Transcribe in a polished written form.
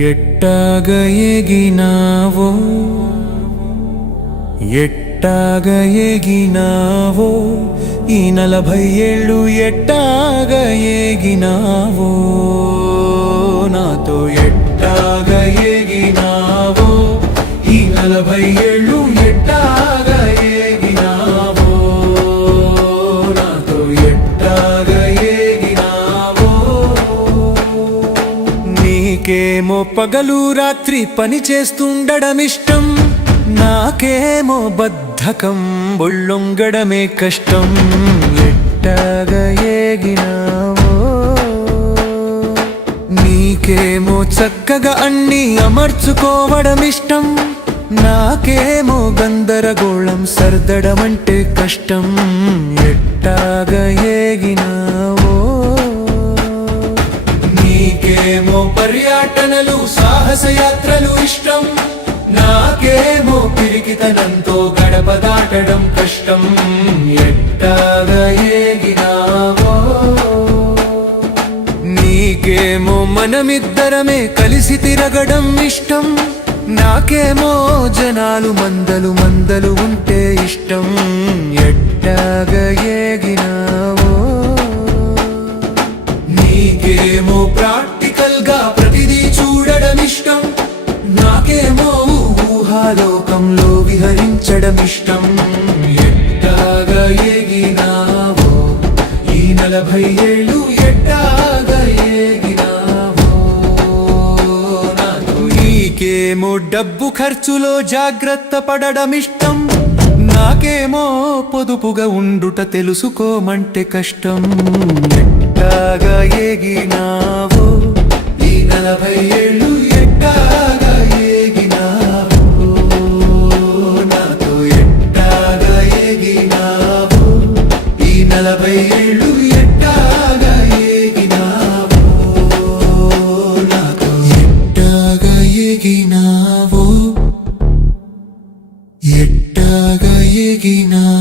ఎట్టాగ ఎగినావో ఎట్టాగ ఎగినావో ఈ 40 ఏళ్ళు ఎట్టాగ ఎగినావో నాతో ఎట్టాగ ఎగినావో ఈ 40 ఏళ్ళు ఎట్టాగ ఎగినావో నాతో ఎట్టాగ ఎగినావో నీకేమో పగలు రాత్రి పని చేస్తుండడం ఇష్టం, నాకేమో బద్ధకం బొళ్ళొంగడమే కష్టం. ఎట్టాగ ఎగినావో నీకేమో చక్కగా అన్నీ అమర్చుకోవడం ఇష్టం, నాకేమో గందరగోళం సర్దడమంటే కష్టం. ఎట్టాగ ఎగినావో నీకేమో పర్యటనలు సాహసయాత్రలు ఇష్టం, నాకేమో పిరికితనంతో గడప దాటడం కష్టం. ఎట్టాగ ఎగినావో నీకేమో మనమిద్దరమే కలిసి తిరగడం ఇష్టం, నాకేమో జనాలు మందలు ఉంటే ఇష్టం. ఎట్టాగ ఎగినావో నీకేమో ప్రాక్టికల్ గా ప్రతిదీ చూడడం ఇష్టం, నాకేమో ఊహాలోకంలో విహరించడం ఇష్టం. ఎట్టాగ ఎగినావో ఈ 40 ఏళ్ళు ఎట్టాగ ఎగినావో నాతో. నీకేమో డబ్బు ఖర్చులో జాగ్రత్త పడడం ఇష్టం, నాకేమో పొదుపుగా ఉండుట తెలుసుకోమంటే కష్టం. ఎట్టాగ ఎగినావో ఈ 40 ఏళ్ళు ఎట్టాగ ఎగినావో నాతో. ఎట్టాగ ఎగినావో ఈ 40 ఏళ్ళు ఎట్టాగ ఎగినావో నాతో. ఎట్టాగ ఎగినావో ఎట్టాగ ఎగినావో.